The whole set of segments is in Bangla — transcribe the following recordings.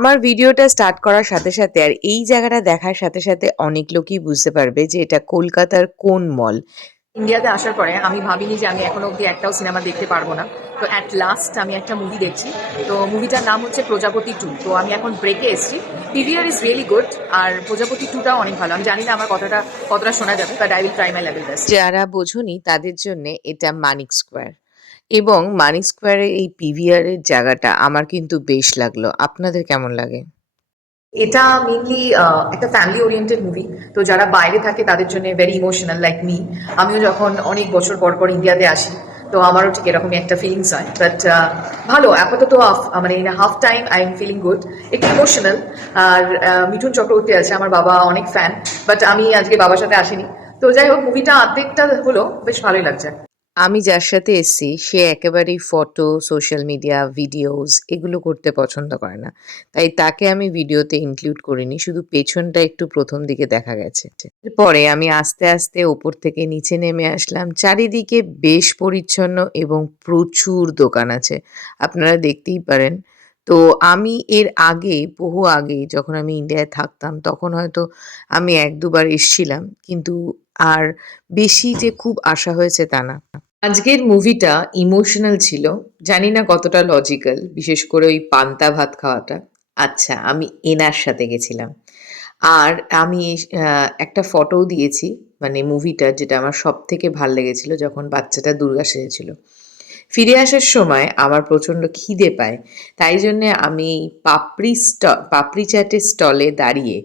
আমার ভিডিওটা স্টার্ট করার সাথে সাথে আর এই জায়গাটা দেখার সাথে সাথে অনেক লোকই বুঝতে পারবে যে এটা কলকাতার কোন মল। ইন্ডিয়াতে আসার পরে আমি ভাবিনি যে আমি এখনো অব্দি একটাও সিনেমা দেখতে পারবো না। তো অ্যাট লাস্ট আমি একটা মুভি দেখছি। তো মুভিটার নাম হচ্ছে প্রজাপতি 2। তো আমি এখন ব্রেকে এসেছি। PVR is really good. আর প্রজাপতি 2টাও অনেক ভালো। আমি জানি না আমার কথাটা কতটা শোনা যাবে, but I will try my level best. যারা বোঝোনি তাদের জন্য এটা মানিক স্কোয়ার, এবং মানিক স্কোয়ারের এই পিভিআর এর জায়গাটা আমার কিন্তু বেশ লাগলো। আপনাদের কেমন লাগে? এটা মেনলি একটা ফ্যামিলি ওরিয়েন্টেড মুভি। তো যারা বাইরে থাকে তাদের জন্য ভেরি ইমোশনাল লাইক মি। আমিও যখন অনেক বছর পর পর ইন্ডিয়াতে আসি, তো আমারও ঠিক এরকমই একটা ফিলিংস হয়। বাট ভালো আপাতত মানে in half time I am feeling good. একটু ইমোশনাল। আর মিঠুন চক্রবর্তী আছে, আমার বাবা অনেক ফ্যান। বাট আমি আজকে বাবার সাথে আসিনি। তো যাই হোক, মুভিটা অর্ধেকটা হলো, বেশ ভালোই লাগছে। আমি যার সাথে এসছি সে একেবারেই ফটো, সোশ্যাল মিডিয়া, ভিডিওস এগুলো করতে পছন্দ করে না। তাই তাকে আমি ভিডিওতে ইনক্লুড করিনি, শুধু পেছনটা একটু প্রথম দিকে দেখা গেছে। এরপরে আমি আস্তে আস্তে ওপর থেকে নিচে নেমে আসলাম। চারিদিকে বেশ পরিচ্ছন্ন এবং প্রচুর দোকান আছে, আপনারা দেখতেই পারেন। তো আমি এর আগে, বহু আগে যখন আমি ইন্ডিয়ায় থাকতাম তখন হয়তো আমি ১-২ বার এসছিলাম, কিন্তু আর বেশি যে খুব আসা হয়েছে তা না। আজকের মুভিটা ইমোশনাল ছিল, জানি না কতটা লজিক্যাল, বিশেষ করে ওই পান্তা ভাত খাওয়াটা। আচ্ছা, আমি এনার সাথে গেছিলাম। আর আমি একটা ফটোও দিয়েছি, মানে মুভিটার, যেটা আমার সবথেকে ভাল লেগেছিল, যখন বাচ্চাটা দুর্গা সেজেছিল। ফিরে আসার সময় আমার প্রচণ্ড খিদে পায়, তাই জন্যে আমি পাপড়ি চাটের স্টলে দাঁড়িয়ে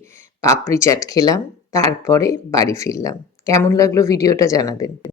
পাপড়ি চাট খেলাম, তারপরে বাড়ি ফিরলাম। কেমন লাগলো ভিডিওটা জানাবেন।